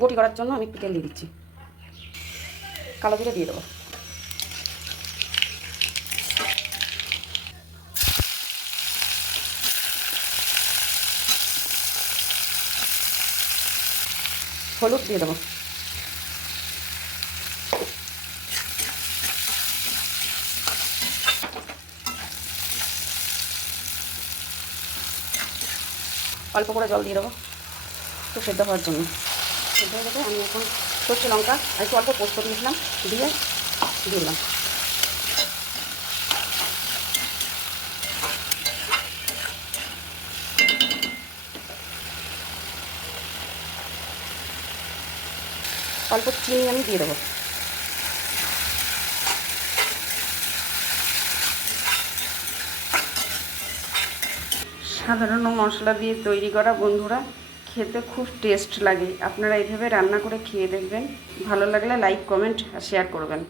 বটি করার জন্য আমি একটু তেল দিয়ে দিচ্ছি, কালো জিরে দিয়ে দেবো, হলুদ দিয়ে দেবো, অল্প করে জল দিয়ে দেবো একটু সেদ্ধ হওয়ার জন্য। সেদ্ধ হয়ে গেছে, আমি এখন সর্ষে লঙ্কা আর একটু অল্প পোস্ত দিয়েছিলাম, দিয়ে দিলাম। অল্প চিনি আমি দিয়ে দেবো। সাধারণ মশলা দিয়ে তৈরি করা বন্ধুরা খেতে খুব টেস্ট লাগে। আপনারা এইভাবে রান্না করে খেয়ে দেখবেন, ভালো লাগলে লাইক, কমেন্ট আর শেয়ার করবেন।